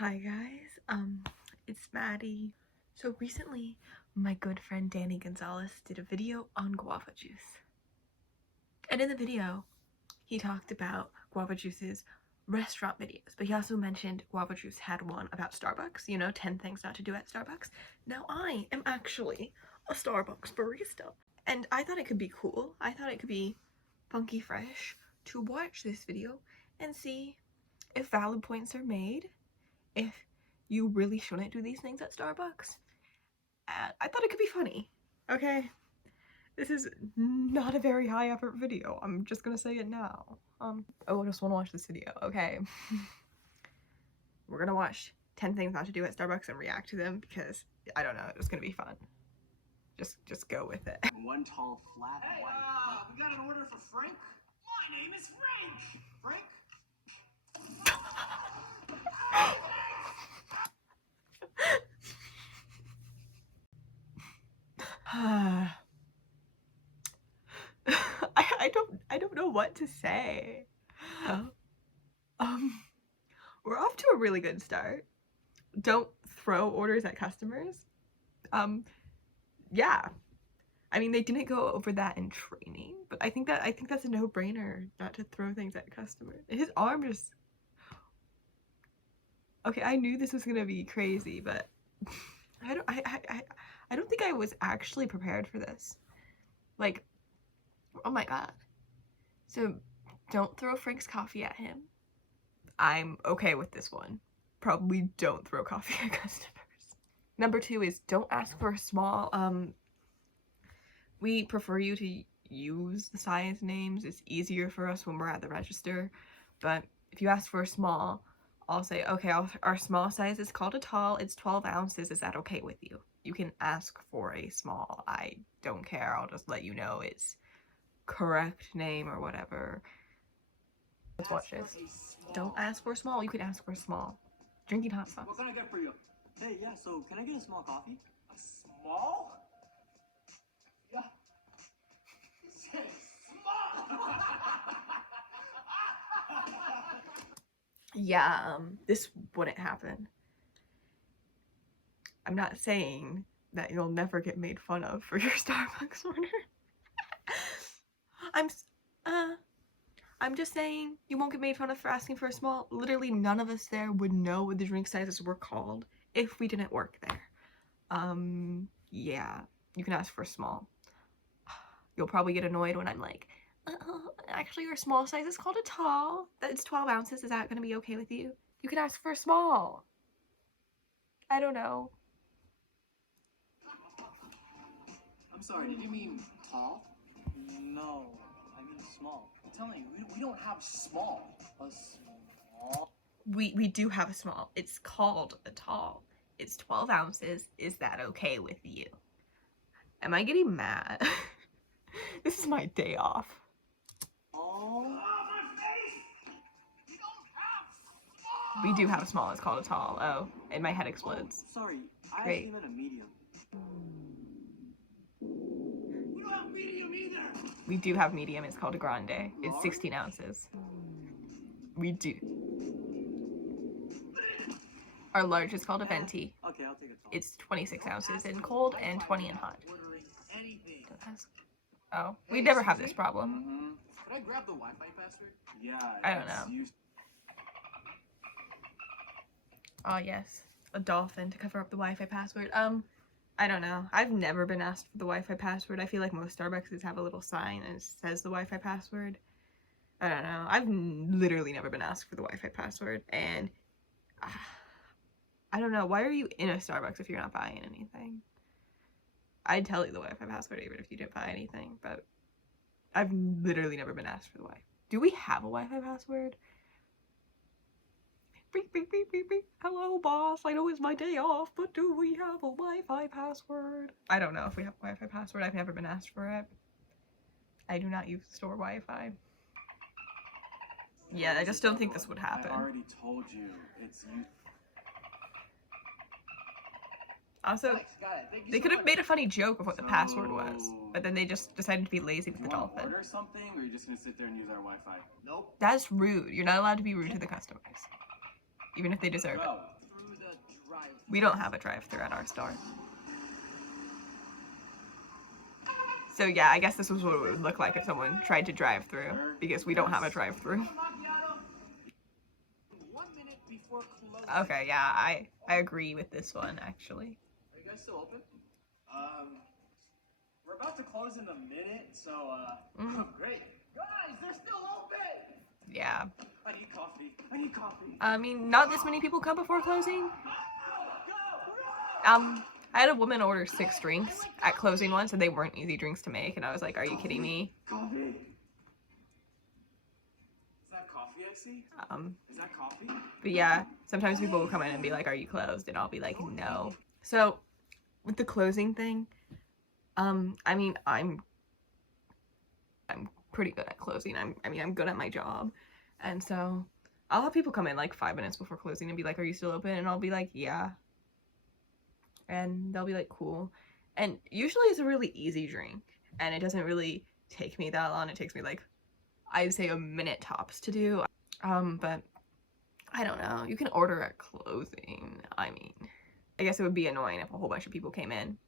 Hi guys, it's Maddie. So recently, my good friend Danny Gonzalez did a video on guava juice. And in the video, he talked about guava juice's restaurant videos, but he also mentioned guava juice had one about Starbucks, you know, 10 things not to do at Starbucks. Now I am actually a Starbucks barista, and I thought it could be cool. I thought it could be funky fresh to watch this video and see if valid points are made, if you really shouldn't do these things at Starbucks. And I thought it could be funny. Okay? This is not a very high effort video. I'm just gonna say it now. I just wanna watch this video, okay? We're gonna watch 10 things not to do at Starbucks and react to them because, I don't know, it's gonna be fun. Just go with it. One tall, flat Hey, white. we got an order for Frank? My name is Frank! Frank? I don't know what to say. We're off to a really good start. Don't throw orders at customers. Yeah. I mean, they didn't go over that in training, but I think that's a no-brainer not to throw things at customers. His arm just... Okay, I knew this was gonna be crazy, but I don't think I was actually prepared for this. Like, oh my god. So, don't throw Frank's coffee at him. I'm okay with this one. Probably don't throw coffee at customers. Number 2 is don't ask for a small. We prefer you to use the size names. It's easier for us when we're at the register. But if you ask for a small, I'll say, okay, our small size is called a tall. It's 12 ounces. Is that okay with you? You can ask for a small. I don't care. I'll just let you know it's correct name or whatever. Let's watch this. Don't ask for a small. You can ask for a small. Drinking hot sauce. What can I get for you? Hey, yeah, so can I get a small coffee? A small? Yeah. Say small! Yeah, this wouldn't happen. I'm not saying that you'll never get made fun of for your Starbucks order. I'm just saying you won't get made fun of for asking for a small. Literally none of us there would know what the drink sizes were called if we didn't work there. Yeah, you can ask for a small. You'll probably get annoyed when I'm like, actually your small size is called a tall. That's 12 ounces. Is that gonna be okay with you? You can ask for a small. I don't know. I'm sorry, did you mean tall? No, I mean small. I'm telling you, we don't have small. A small? We do have a small. It's called a tall. It's 12 ounces. Is that okay with you? Am I getting mad? This is my day off. Oh, my face! We don't have small! We do have a small. It's called a tall. Oh, and my head explodes. Oh, sorry, I Great. actually meant a medium. We don't have medium either! We do have medium. It's called a grande. It's 16 ounces. We do. Our large is called a venti. Okay, I'll take a tall. It's 26 ounces in cold and 20 in hot. Ordering anything. Oh, we never have this problem. Mm-hmm. Could I grab the Wi-Fi password? Yeah, I don't know. Oh yes, a dolphin to cover up the Wi-Fi password. I don't know. I've never been asked for the Wi-Fi password. I feel like most Starbucks have a little sign that says the Wi-Fi password. I don't know. I've literally never been asked for the Wi-Fi password, and I don't know. Why are you in a Starbucks if you're not buying anything? I'd tell you the Wi-Fi password even if you didn't buy anything, but I've literally never been asked for the Wi-Fi. Do we have a Wi-Fi password? Beep, beep, beep, beep, beep. Hello, boss. I know it's my day off, but do we have a Wi-Fi password? I don't know if we have a Wi-Fi password. I've never been asked for it. I do not use store Wi-Fi. Yeah, I just don't think this would happen. I already told you. It's you. Also, Nice, got it. Thank you they so could have much. made a funny joke of what the password was, but then they just decided to be lazy with You the want to dolphin. order something, or are you just gonna sit there and use our Wi-Fi? Nope. That's rude. You're not allowed to be rude to the customers, even if they deserve it. Bro, We don't have a drive-thru at our store. So yeah, I guess this was what it would look like if someone tried to drive through, because we don't have a drive-thru. Okay, yeah, I agree with this one, actually. Are you guys still open? We're about to close in a minute, so, great. Guys, they're still open! Yeah. I need coffee. I need coffee. I mean, not this many people come before closing. I had a woman order 6 drinks at closing once, and they weren't easy drinks to make, and I was like, are you kidding me? Coffee. Is that coffee I see? Is that coffee? But yeah, sometimes people will come in and be like, are you closed? And I'll be like, no. So, with the closing thing, I mean, I'm pretty good at closing. I'm good at my job. And so, I'll have people come in like 5 minutes before closing and be like, are you still open? And I'll be like, yeah. And they'll be like, cool. And usually it's a really easy drink, and it doesn't really take me that long. It takes me like, I'd say a minute tops to do. But I don't know. You can order at closing. I mean, I guess it would be annoying if a whole bunch of people came in.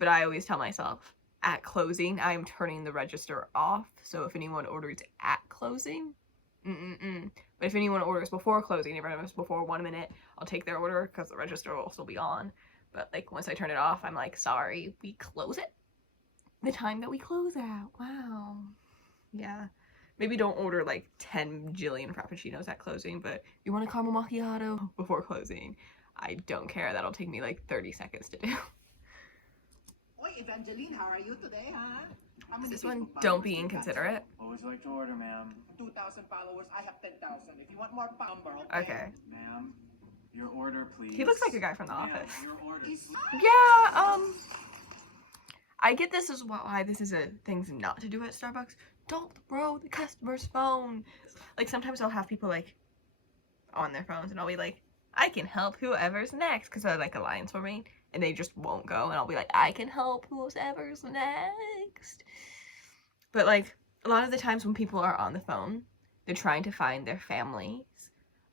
But I always tell myself, at closing, I'm turning the register off. So if anyone orders at closing, But if anyone orders before closing, if it's before 1 minute, I'll take their order because the register will still be on. But like once I turn it off, I'm like, sorry, we close it the time that we close out. Wow. Yeah. Maybe don't order like 10 jillion frappuccinos at closing, but you want a caramel macchiato before closing, I don't care. That'll take me like 30 seconds to do. Oi, Evangeline, how are you today, huh? How many This one, Facebook don't be followers you got? inconsiderate. What would you like to order, ma'am? 2,000 followers. I have 10,000. If you want more number, okay? Okay. Ma'am, your order, please. He looks like a guy from The Ma'am, Office. your order. Yeah, I get this is why this is a thing not to do at Starbucks. Don't throw the customer's phone. Like sometimes I'll have people like on their phones and I'll be like, I can help whoever's next, because I like a lines for me, and they just won't go, and I'll be like, I can help whoever's next. But like a lot of the times when people are on the phone, they're trying to find their families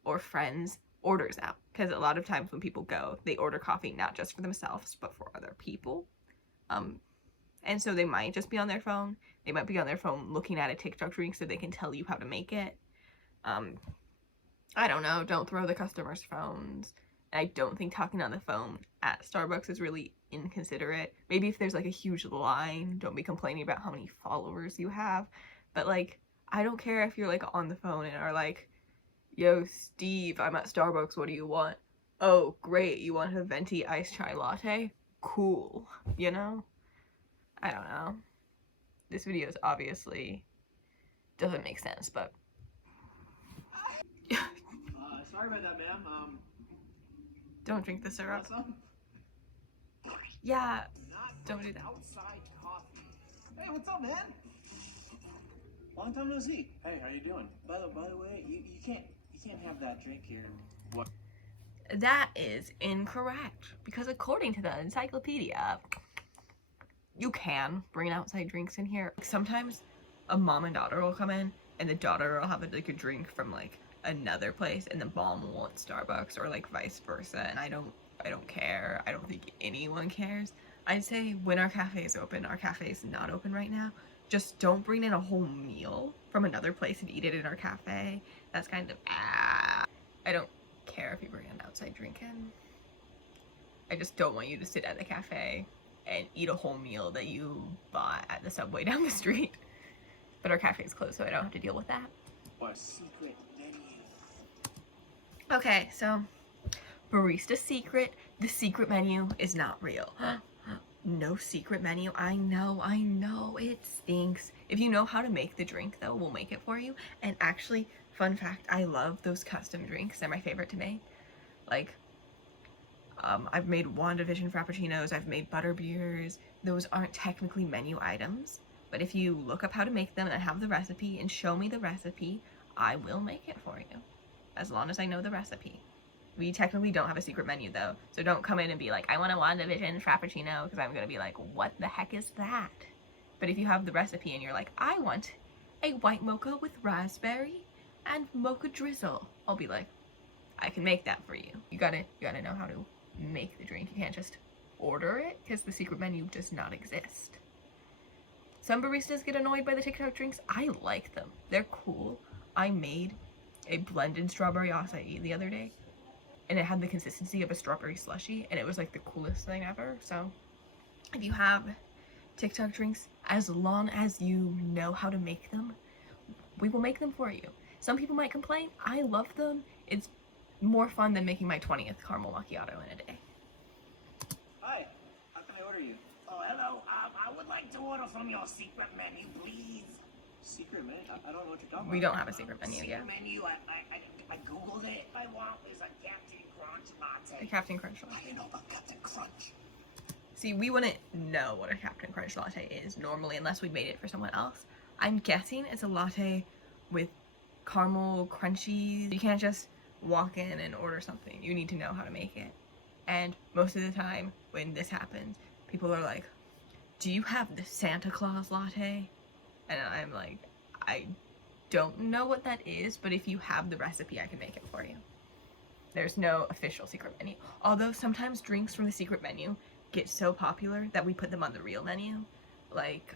or friends' orders out, because a lot of times when people go, they order coffee not just for themselves but for other people. And so they might just be on their phone. They might be on their phone looking at a TikTok drink so they can tell you how to make it. I don't know. Don't throw the customers' phones. I don't think talking on the phone at Starbucks is really inconsiderate. Maybe if there's like a huge line, don't be complaining about how many followers you have. But like, I don't care if you're like on the phone and are like, yo, Steve, I'm at Starbucks. What do you want? Oh, great. You want a venti iced chai latte? Cool. You know? I don't know. This video is obviously doesn't make sense, but Sorry about that, ma'am. don't drink the syrup. Want some? Yeah, Not don't do that. outside coffee. Hey, what's up, man? Long time no see. Hey, how you doing? By the way, you can't have that drink here. What? That is incorrect, because according to the encyclopedia, you can bring outside drinks in here. Sometimes a mom and daughter will come in, and the daughter will have like a drink from like another place, and the mom will want Starbucks, or like vice versa. And I don't care. I don't think anyone cares. I'd say when our cafe is open, our cafe is not open right now, just don't bring in a whole meal from another place and eat it in our cafe. That's kind of I don't care if you bring an outside drink in. I just don't want you to sit at the cafe and eat a whole meal that you bought at the Subway down the street. But our cafe is closed, so I don't have to deal with that. What? Secret menu. Okay, so Barista secret. The secret menu is not real. No secret menu. I know, it stinks. If you know how to make the drink though, we'll make it for you. And actually, fun fact, I love those custom drinks. They're my favorite to make. Like, I've made WandaVision frappuccinos, I've made butter beers. Those aren't technically menu items, but if you look up how to make them and I have the recipe and show me the recipe, I will make it for you, as long as I know the recipe. We technically don't have a secret menu though, so don't come in and be like, I want a WandaVision frappuccino, because I'm gonna be like, what the heck is that? But if you have the recipe and you're like, I want a white mocha with raspberry and mocha drizzle, I'll be like, I can make that for you. You gotta know how to make the drink. You can't just order it because the secret menu does not exist. Some baristas get annoyed by the TikTok drinks. I like them. They're cool. I made a blended strawberry acai the other day, and it had the consistency of a strawberry slushie, and it was like the coolest thing ever. So if you have TikTok drinks, as long as you know how to make them, we will make them for you. Some people might complain. I love them. It's more fun than making my 20th caramel macchiato in a day. Hi, how can I order you? Oh, hello. I would like to order from your secret menu, please. Secret menu? I don't know what you're talking about. We don't have a secret menu yet. Secret menu, I googled it. I want is a Captain Crunch latte. A Captain Crunch latte. I didn't know about Captain Crunch. See, we wouldn't know what a Captain Crunch latte is normally unless we made it for someone else. I'm guessing it's a latte with caramel crunchies. You can't just walk in and order something. You need to know how to make it. And most of the time when this happens, people are like, do you have the Santa Claus latte? And I'm like, I don't know what that is, but if you have the recipe, I can make it for you. There's no official secret menu. Although sometimes drinks from the secret menu get so popular that we put them on the real menu. Like,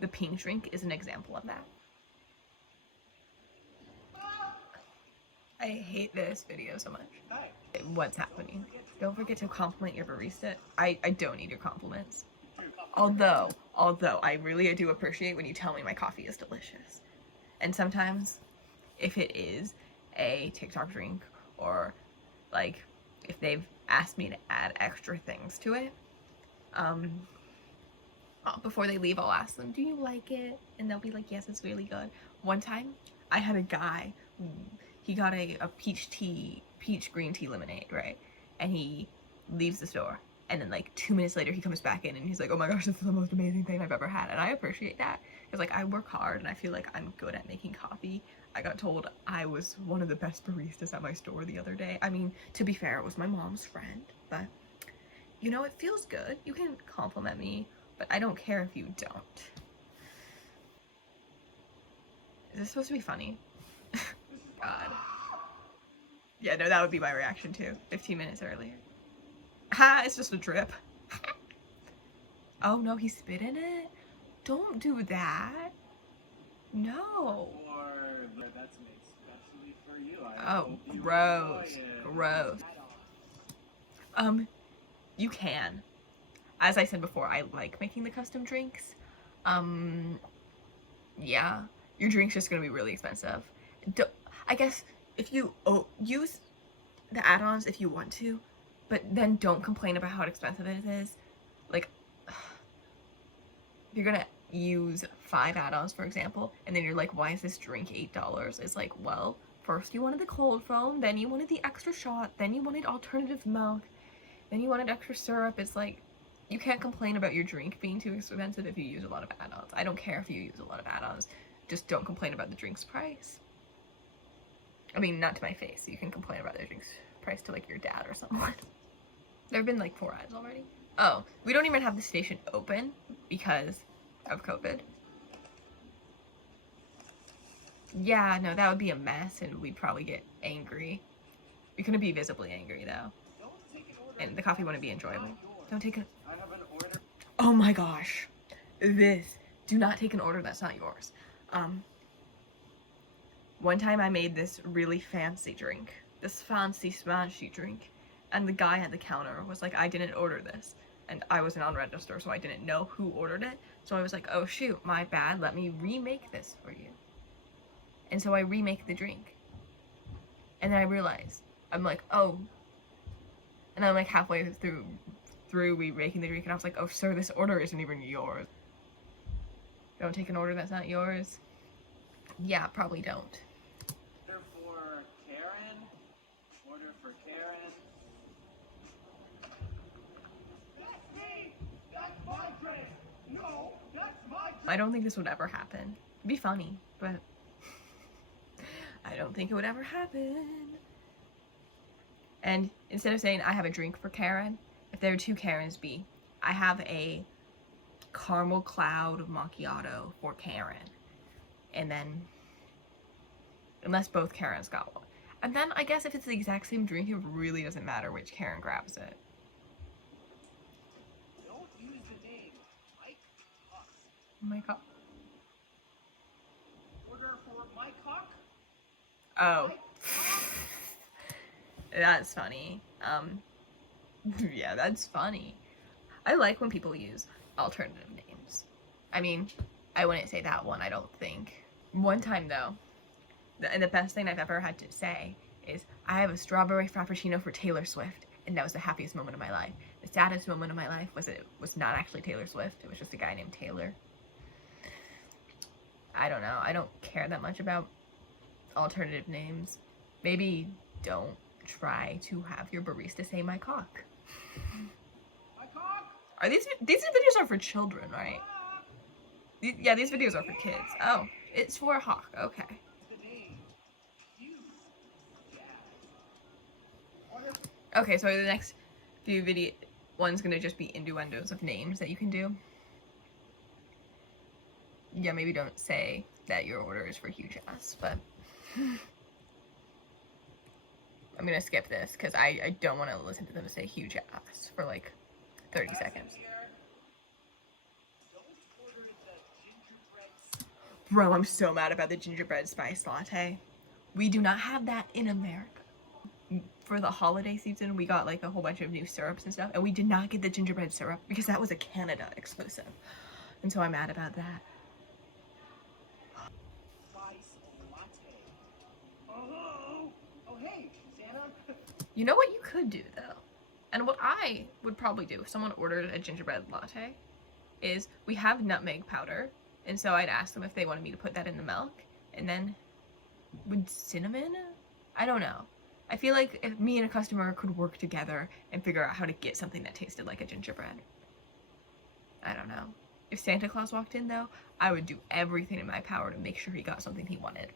the pink drink is an example of that. I hate this video so much. Hi. What's happening? Don't forget to compliment your barista. I don't need your compliments. Although I really do appreciate when you tell me my coffee is delicious. And sometimes, if it is a TikTok drink, or like if they've asked me to add extra things to it, before they leave, I'll ask them, do you like it? And they'll be like, yes, it's really good. One time, I had a guy, he got a peach green tea lemonade, right? And he leaves the store. And then like 2 minutes later, he comes back in and he's like, oh my gosh, this is the most amazing thing I've ever had. And I appreciate that. Because like I work hard and I feel like I'm good at making coffee. I got told I was one of the best baristas at my store the other day. I mean, to be fair, it was my mom's friend. But, you know, it feels good. You can compliment me, but I don't care if you don't. Is this supposed to be funny? God. Yeah, no, that would be my reaction too. 15 minutes earlier. Ha! It's just a drip. Oh no, he spit in it? Don't do that. No. Or that's made especially for you. Oh, gross. Gross. You can. As I said before, I like making the custom drinks. Yeah. Your drink's just gonna be really expensive. I guess if you use the add-ons if you want to, but then don't complain about how expensive it is. Like, if you're gonna use 5 add-ons, for example, and then you're like, why is this drink $8? It's like, well, first you wanted the cold foam, then you wanted the extra shot, then you wanted alternative milk, then you wanted extra syrup. It's like, you can't complain about your drink being too expensive if you use a lot of add-ons. I don't care if you use a lot of add-ons. Just don't complain about the drink's price. I mean, not to my face. You can complain about their drink's price to like your dad or someone. There have been like 4 ads already. Oh, we don't even have the station open because of COVID. Yeah, no, that would be a mess and we'd probably get angry. We couldn't be visibly angry though. And the coffee wouldn't be enjoyable. Don't take a... I have an order. Oh my gosh. Do not take an order that's not yours. One time I made this really fancy drink. This fancy smashy drink. And the guy at the counter was like, I didn't order this. And I wasn't on register, so I didn't know who ordered it. So I was like, oh shoot, my bad. Let me remake this for you. And so I remake the drink. And then I realized, I'm like, oh. And I'm like halfway through remaking the drink, and I was like, oh sir, this order isn't even yours. Don't take an order that's not yours. Yeah, probably don't. Order for Karen. Order for Karen. That's me! That's my drink! No, that's my drink! I don't think this would ever happen. It'd be funny, but I don't think it would ever happen. And instead of saying I have a drink for Karen, if there are 2 Karens, I have a caramel cloud macchiato for Karen. And then, unless both Karens got one. And then I guess if it's the exact same drink, it really doesn't matter which Karen grabs it. Don't use the name Mike Cox. Oh my god. Order for Mike Cock. Oh. Mike Cock. That's funny. Yeah, that's funny. I like when people use alternative names. I mean, I wouldn't say that one, I don't think. One time though, and the best thing I've ever had to say is, I have a strawberry frappuccino for Taylor Swift, and that was the happiest moment of my life. The saddest moment of my life was it was not actually Taylor Swift, it was just a guy named Taylor. I don't know, I don't care that much about alternative names. Maybe don't try to have your barista say my cock. My cock. Are these videos are for children, right? Yeah, these videos are for kids. Oh, it's for a hawk, okay. The name. You. Yeah. Order. Okay, so the next few one's gonna just be innuendos of names that you can do. Yeah, maybe don't say that your order is for huge ass, but I'm gonna skip this because I don't want to listen to them say huge ass for like 30 seconds. Don't order the gingerbread. Bro, I'm so mad about the gingerbread spice latte. We do not have that in America. For the holiday season, we got like a whole bunch of new syrups and stuff, and we did not get the gingerbread syrup because that was a Canada exclusive. And so I'm mad about that. Spice latte. Oh. Oh hey, Santa. You know what you could do though? And what I would probably do if someone ordered a gingerbread latte is, we have nutmeg powder, and so I'd ask them if they wanted me to put that in the milk, and then would cinnamon? I don't know. I feel like if me and a customer could work together and figure out how to get something that tasted like a gingerbread. I don't know. If Santa Claus walked in though, I would do everything in my power to make sure he got something he wanted.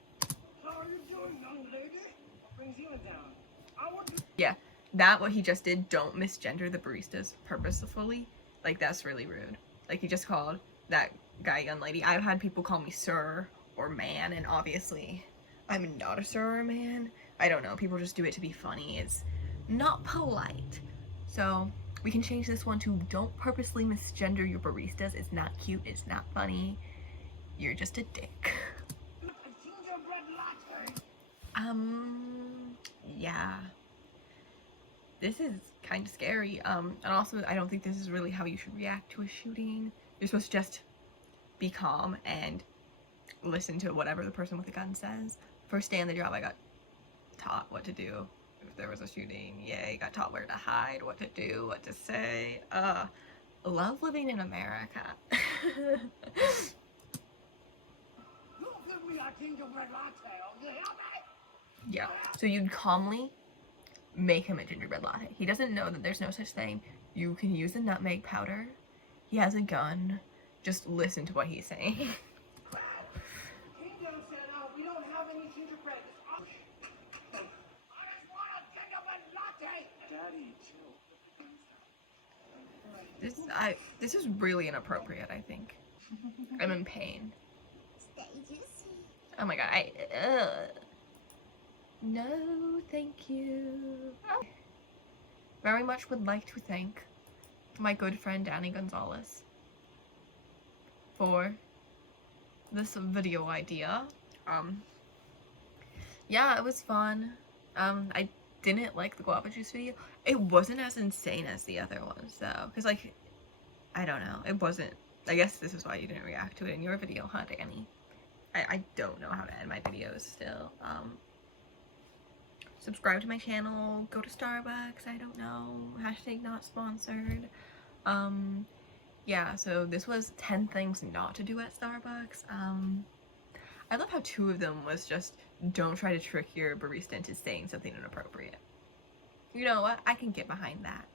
How are you doing, young lady? What brings you down? I want to. Yeah, that what he just did, don't misgender the baristas purposefully. Like, that's really rude. Like, he just called that guy young lady. I've had people call me sir or man, and obviously I'm not a sir or a man. I don't know, people just do it to be funny. It's not polite. So we can change this one to, don't purposely misgender your baristas. It's not cute, it's not funny. You're just a dick. A gingerbread latte. Yeah. This is kind of scary. And also, I don't think this is really how you should react to a shooting. You're supposed to just be calm and listen to whatever the person with the gun says. First day on the job, I got taught what to do if there was a shooting. Yay, got taught where to hide, what to do, what to say. Love living in America. You give me a gingerbread latte, okay? Yeah, so you'd calmly make him a gingerbread latte. He doesn't know that there's no such thing. You can use the nutmeg powder. He has a gun. Just listen to what he's saying. Kingdom said, we don't have any gingerbread. I just want a gingerbread latte. Daddy, chill. This is really inappropriate, I think. I'm in pain. Stay juicy. Oh my god, no, thank you. Very much would like to thank my good friend Danny Gonzalez for this video idea. Yeah, it was fun. I didn't like the guava juice video. It wasn't as insane as the other ones though, because like, I don't know, it wasn't. I guess this is why you didn't react to it in your video, huh, Danny? I don't know how to end my videos still. Subscribe to my channel, go to Starbucks, I don't know, hashtag not sponsored. Yeah, so this was 10 things not to do at Starbucks. I love how 2 of them was just, don't try to trick your barista into saying something inappropriate. You know what, I can get behind that.